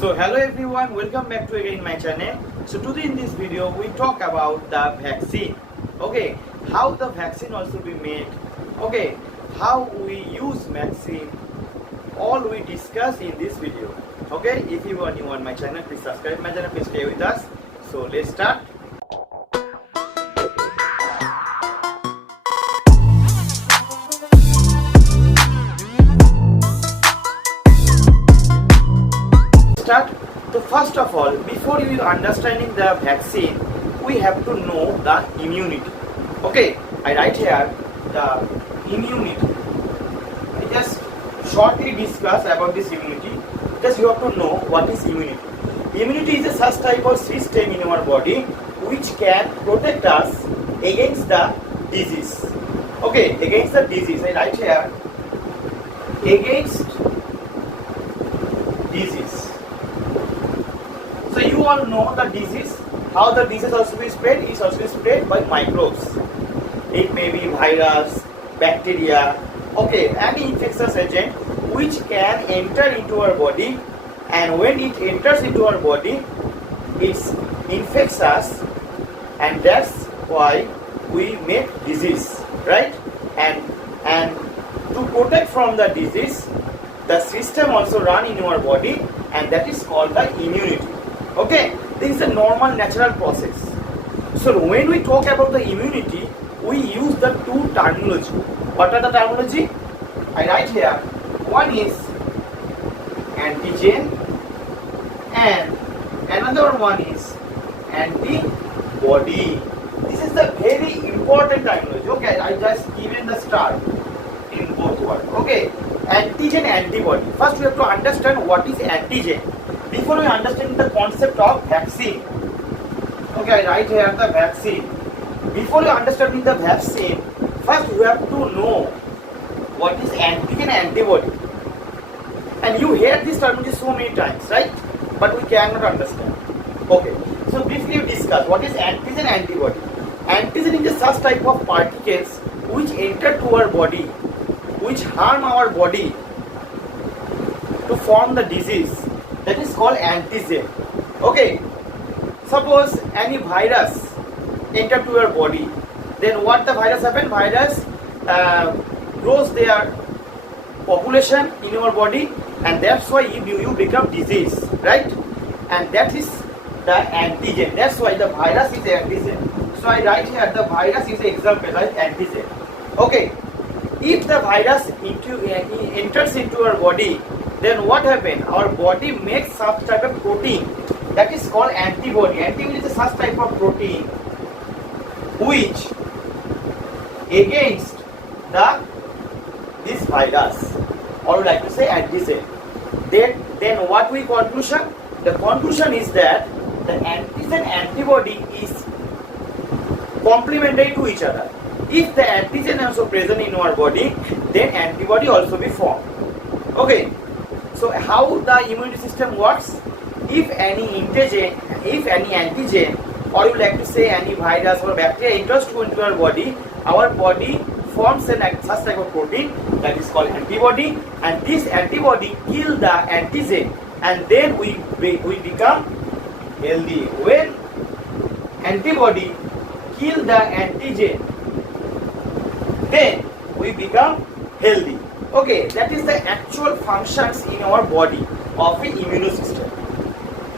So hello everyone, welcome back to again my channel. So today in this video we talk about the vaccine. Okay, how the vaccine also be made. Okay, how we use vaccine. All we discuss in this video. Okay, if you are new on my channel, please subscribe my channel, please stay with us. So let's start. So first of all, before you understanding the vaccine, we have to know the immunity. Okay, I write here the immunity. I just shortly discuss about this immunity. Just you have to know what is immunity. Immunity is a such type of system in our body which can protect us against the disease. Okay, against the disease. I write here against disease. So you all know the disease, how the disease also be spread is also spread by microbes. It may be virus, bacteria, okay, any infectious agent which can enter into our body, and when it enters into our body, it infects us, and that's why we make disease, right? And to protect from the disease, the system also run in our body, and that is called the immunity. Okay, this is a normal natural process. So when we talk about the immunity, we use the two terminology. What are the terminology? I write here. One is antigen and another one is antibody. This is the very important terminology. Okay, I just given the star in both words. Okay, antigen, antibody. First we have to understand what is antigen. Before we understand the concept of vaccine, okay, I write here the vaccine. Before you understanding the vaccine, first you have to know what is antigen and antibody. And you hear this terminology so many times, right? But we cannot understand. Okay, so briefly you discuss what is antigen and antibody. Antigen is such type of particles which enter to our body, which harm our body to form the disease. That is called antigen. Okay, suppose any virus enter to your body, then what the virus happen? Virus grows their population in your body, and that's why you become disease, right? And that is the antigen. That's why the virus is antigen. So I write here the virus is example like antigen. Okay, if the virus enters into our body, then what happens? Our body makes some type of protein that is called antibody. Antibody is a such type of protein which against this virus, or we like to say antigen. Then what we conclusion? The conclusion is that the antigen antibody is complementary to each other. If the antigen also present in our body, then antibody also be formed. Okay. So how the immunity system works? If any antigen, or you like to say any virus or bacteria enters into our body forms such type of protein that is called antibody, and this antibody kill the antigen, and then we become healthy. When antibody kill the antigen, then we become healthy. Okay, that is the actual functions in our body of the immune system,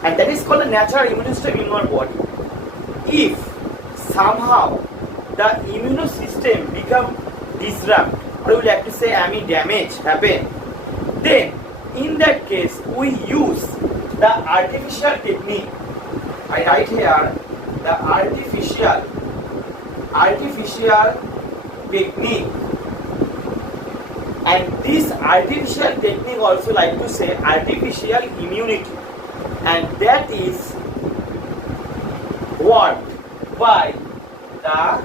and that is called the natural immune system in our body. If somehow the immune system become disrupt, or we like to say any damage happen, then in that case we use the artificial technique. I write here the artificial technique. And this artificial technique also like to say artificial immunity, and that is what by the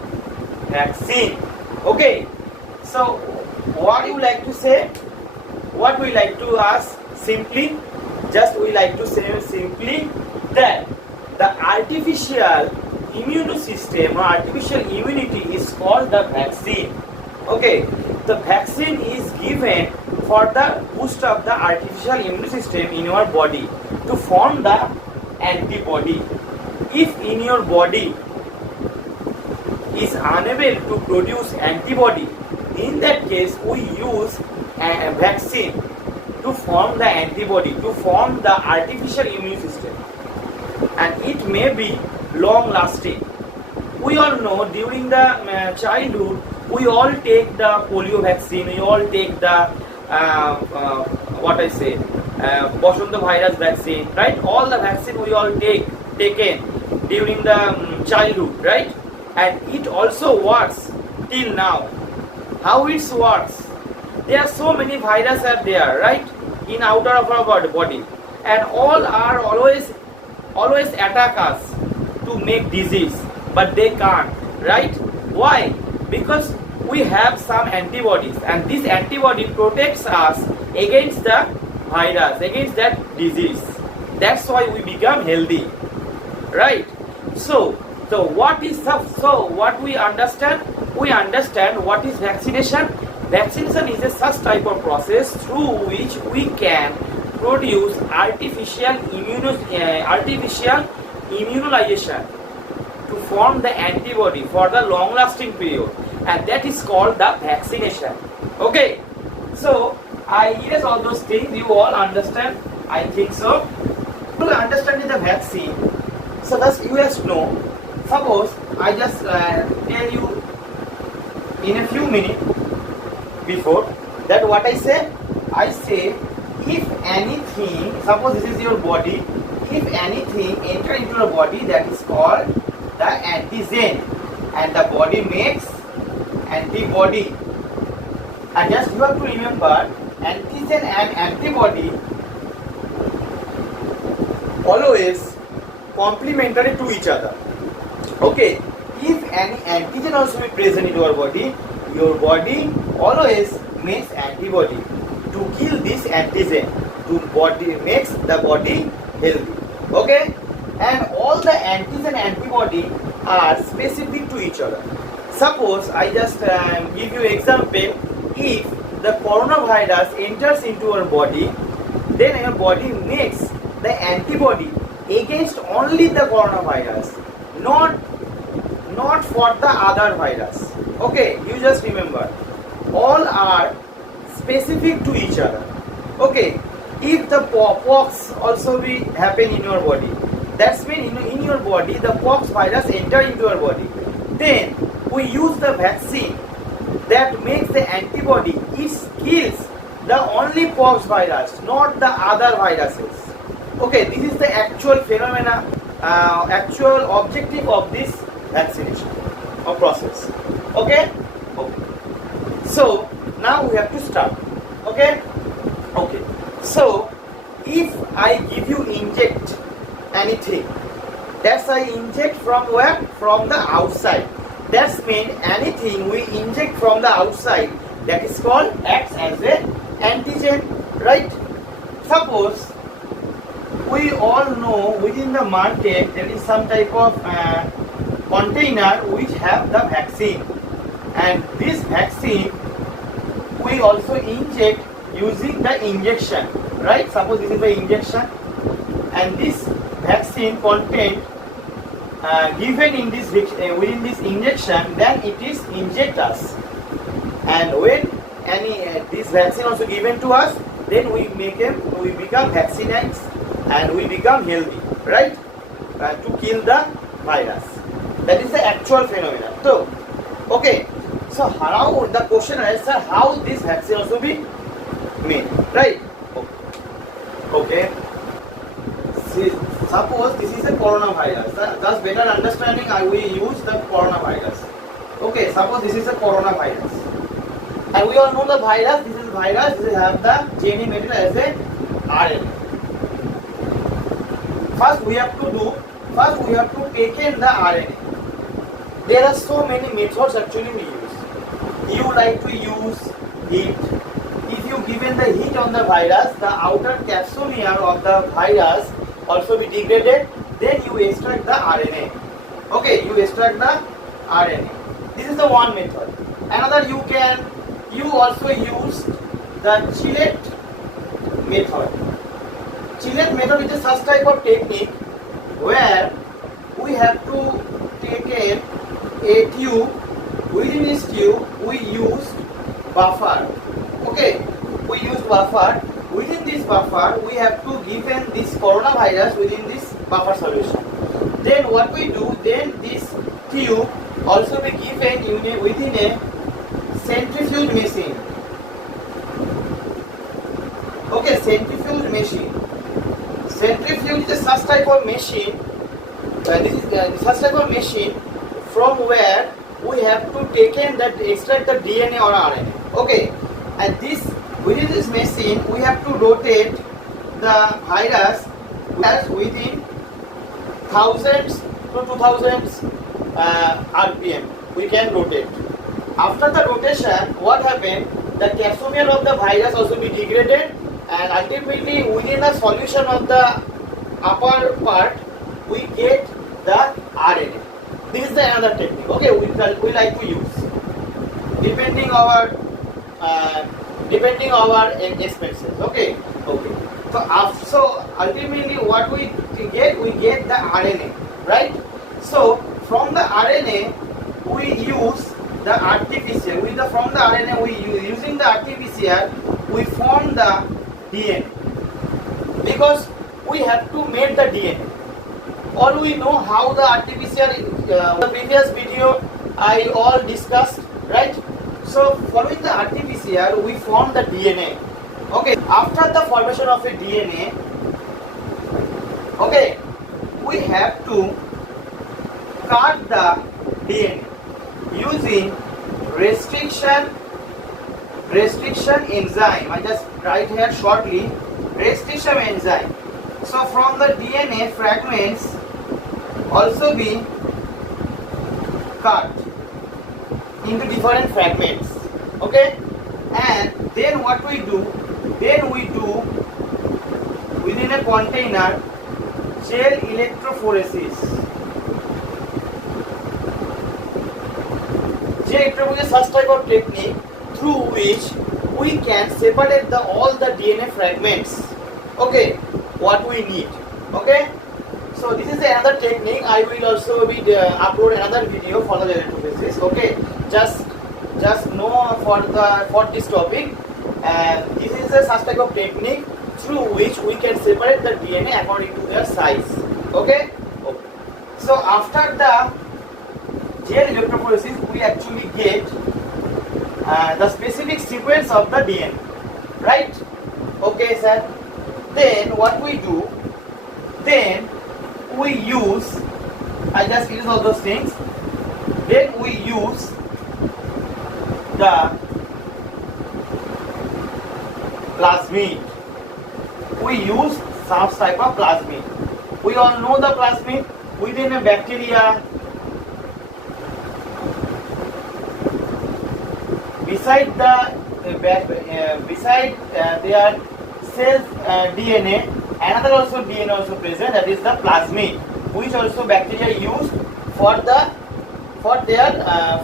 vaccine. Okay, so what you like to say, what we like to ask simply, just we like to say simply that the artificial immune system or artificial immunity is called the vaccine. Okay, the vaccine is given for the boost of the artificial immune system in your body. to form the antibody. If in your body is unable to produce antibody, in that case we use a vaccine to form the antibody, to form the artificial immune system, and it may be long lasting. We all know during the childhood we all take the polio vaccine, we all take the Bosonto virus vaccine, right? All the vaccine we all taken during the childhood, right? And it also works till now. How it works? There are so many viruses are there, right? In outer of our body, and all are always attack us to make disease, but they can't, right? Why? Because we have some antibodies, and this antibody protects us against the virus, against that disease. That's why we become healthy, right? So what we understand? We understand what is vaccination. Vaccination is a such type of process through which we can produce artificial immunization to form the antibody for the long lasting period, and that is called the vaccination. Okay, so I erase all those things. You all understand? I think so. To understand the vaccine, so thus you just know. Suppose I just tell you in a few minutes before that what I say. I say if anything, suppose this is your body, if anything enter into your body, that is called the antigen, and the body makes antibody. And just you have to remember, antigen and antibody always complementary to each other. Okay, if any antigen also be present in your body always makes antibody to kill this antigen, to body makes the body healthy. Okay, and all the antigen antibody are specific to each other. Suppose I just give you example. If the coronavirus enters into your body, then your body makes the antibody against only the coronavirus, not for the other virus. Okay, you just remember, all are specific to each other. Okay, if the pox also be happen in your body, that's mean in your body the pox virus enter into your body, then we use the vaccine that makes the antibody. It kills the only pox virus, not the other viruses. Okay, this is the actual phenomena, actual objective of this vaccination or process. Okay? Okay. So now we have to start. Okay? Okay. So if I give you inject anything, that's I inject from where? From the outside. That's mean anything we inject from the outside, that is called acts as a antigen, right? Suppose we all know within the market there is some type of container which have the vaccine, and this vaccine we also inject using the injection, right? Suppose this is the injection, and this vaccine content given in this within this injection, then it is inject us, and when any this vaccine also given to us, then we become vaccinated and we become healthy, right? To kill the virus. That is the actual phenomenon. So, okay. So how the question is, sir, how this vaccine also be made, right? Okay. See, suppose this is a coronavirus. Thus, better understanding, I will use the coronavirus. Okay. Suppose this is a coronavirus, and we all know the virus. This is virus. This have the DNA material as a RNA. First we have to take in the RNA. There are so many methods actually we use. You like to use heat. If you given the heat on the virus, the outer capsomere of the virus also be degraded. Then you extract the RNA. Okay, you extract the RNA. This is the one method. Another, you also use the chilled method. Chillet method is a such type of technique where we have to take a tube. Within this tube we use buffer. Okay, we use buffer. Within this buffer we have to give in this coronavirus within this buffer solution. Then what we do, then this tube also be given within a centrifuge machine. Okay, centrifuge machine. Centrifuge is such type of machine. This is such type of machine from where we have to extract the DNA or RNA. Okay, and this within this machine we have to rotate the virus within thousands to 2000s RPM. We can rotate. After the rotation, what happened? The capsule of the virus also be degraded, and ultimately within the solution of the upper part we get the RNA. This is the another technique. Okay, we like to use depending our expenses. Okay. So ultimately what we get the RNA, right? So from the RNA we use the RT-PCR. From the RNA using the RT-PCR we form the DNA, because we have to make the DNA. All we know how the RT-PCR, the previous video I all discussed, right? So following the RT-PCR we form the DNA. Okay, after the formation of a DNA, okay, we have to cut the DNA using restriction enzyme. I just write here shortly, restriction enzyme. So from the DNA fragments also be cut into different fragments. Okay, and then what we do? Then we do within a container gel electrophoresis. Gel electrophoresis is such type of technique through which we can separate all the DNA fragments. Okay, what we need. Okay, so this is another technique. I will also be upload another video for the electrophoresis. Okay, just know for this topic. And this is a such type of technique through which we can separate the DNA according to their size. Okay. So after the gel electrophoresis, we actually get the specific sequence of the DNA, right? Okay, sir. Then what we do? Then we use. I just use all those things. Then we use the plasmid. We use some type of plasmid. We all know the plasmid within a bacteria. Beside their cell DNA, another also DNA also present, that is the plasmid, which also bacteria use for their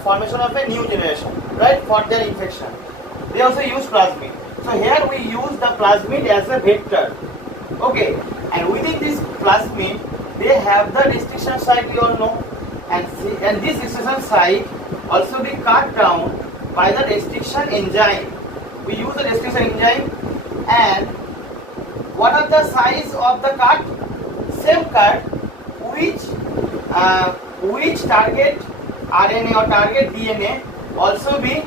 formation of a new generation, right? For their infection, they also use plasmid. So here we use the plasmid as a vector. Okay, and within this plasmid, they have the restriction site, we all know, and this restriction site also be cut down by the restriction enzyme. We use the restriction enzyme, and what are the size of the cut? Same cut, which target RNA or target DNA also be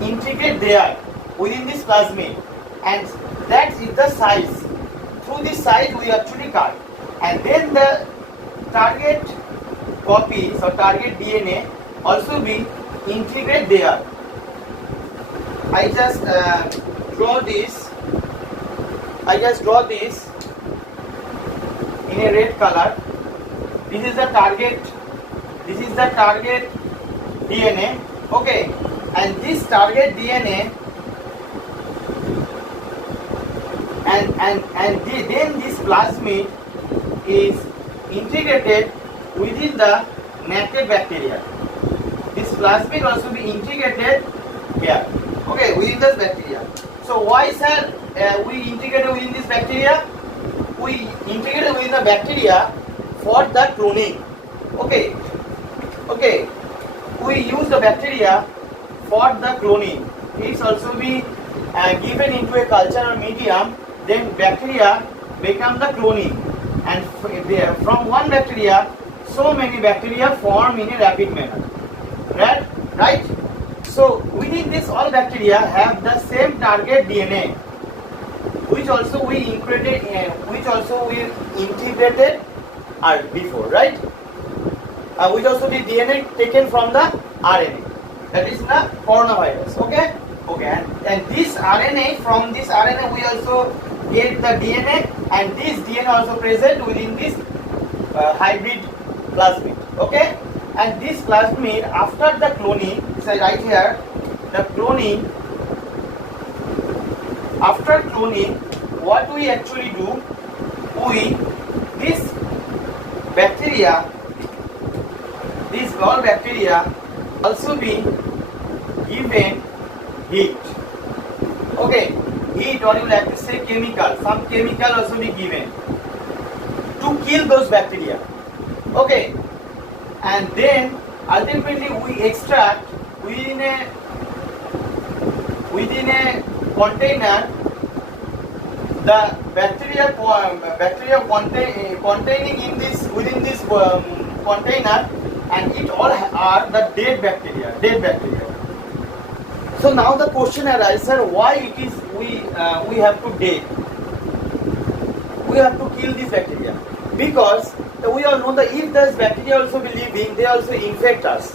integrated there within this plasmid, and that is the size. Through this size we actually cut, and then the target copies or target DNA also be integrated there. I just draw this. In a red color. This is the target. This is the target DNA. Okay, and this target DNA, and then this plasmid is integrated within the naked bacteria. This plasmid also be integrated here. Okay, within this bacteria. So why, sir, we integrated within this bacteria? we integrated within the bacteria for the cloning. Okay, okay. We use the bacteria for the cloning. It's also be given into a culture or medium. Then bacteria become the cloning, and from one bacteria, so many bacteria form in a rapid manner. Right? So within this, all bacteria have the same target DNA, which also we integrated before, right? Which also the DNA taken from the RNA, that is the coronavirus. Okay, and this RNA, from this RNA we also get the DNA, and this DNA also present within this hybrid plasmid. Okay, and this plasmid, after the cloning, so right here, the cloning. After cloning, what we actually do, this all bacteria also be given heat. Okay, heat, or you like to say chemical, some chemical also be given to kill those bacteria. Okay, and then ultimately we extract within a container the bacteria containing in this, within this container, and it all are the dead bacteria. So now the question arises, why it is we have to kill this bacteria? Because we all know that if this bacteria also be living, they also infect us.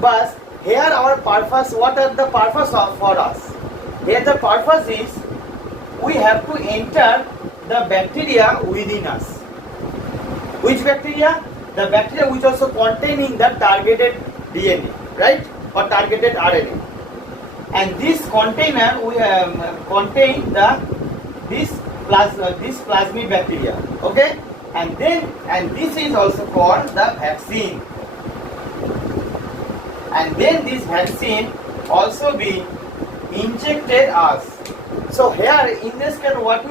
But here our purpose, what are the purpose for us? Here the purpose is we have to enter the bacteria within us. Which bacteria? The bacteria which also containing the targeted DNA, right? Or targeted RNA. And this container we contain this plasmid bacteria. Okay? And this is also called the vaccine. And then this vaccine also be injected us. So here in this case, what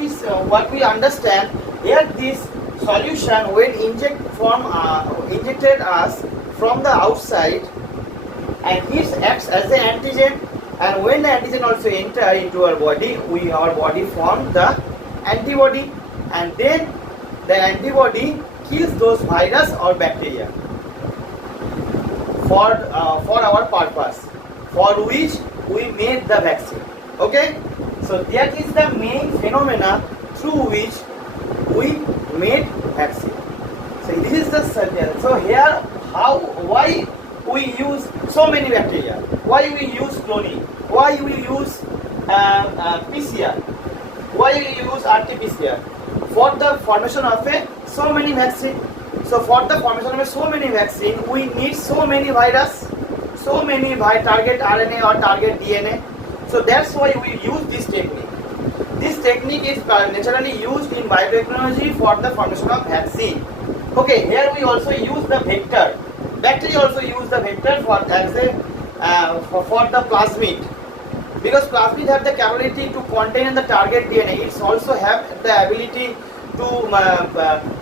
we understand here, this solution when injected us from the outside, and it acts as an antigen, and when the antigen also enter into our body, our body form the antibody, and then the antibody kills those virus or bacteria for our purpose, for which we made the vaccine. Okay, so that is the main phenomena through which we made vaccine. So this is the subject. So here, why we use so many bacteria? Why we use cloning? Why we use PCR? Why we use RT-PCR? For the formation of so many vaccine. So for the formation of so many vaccine, we need so many virus, so many target RNA or target DNA. So that's why we use this technique. This technique is naturally used in biotechnology for the formation of vaccine. Okay, here we also use the vector. Bacteria also use the vector for the plasmid. Because plasmid have the capability to contain the target DNA. It also have the ability to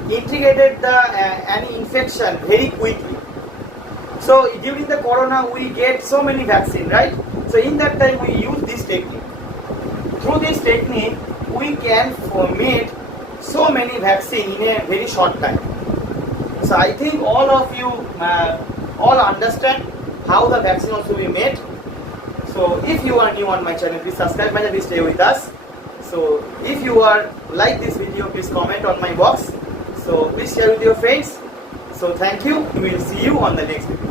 integrate any infection very quickly. So during the corona we get so many vaccine, right? So in that time we use this technique. Through this technique we can make so many vaccine in a very short time. So I think all of you all understand how the vaccine also be made. So if you are new on my channel, please subscribe my channel, please stay with us. So if you are like this video, please comment on my box. So please share with your friends. So thank you. We will see you on the next video.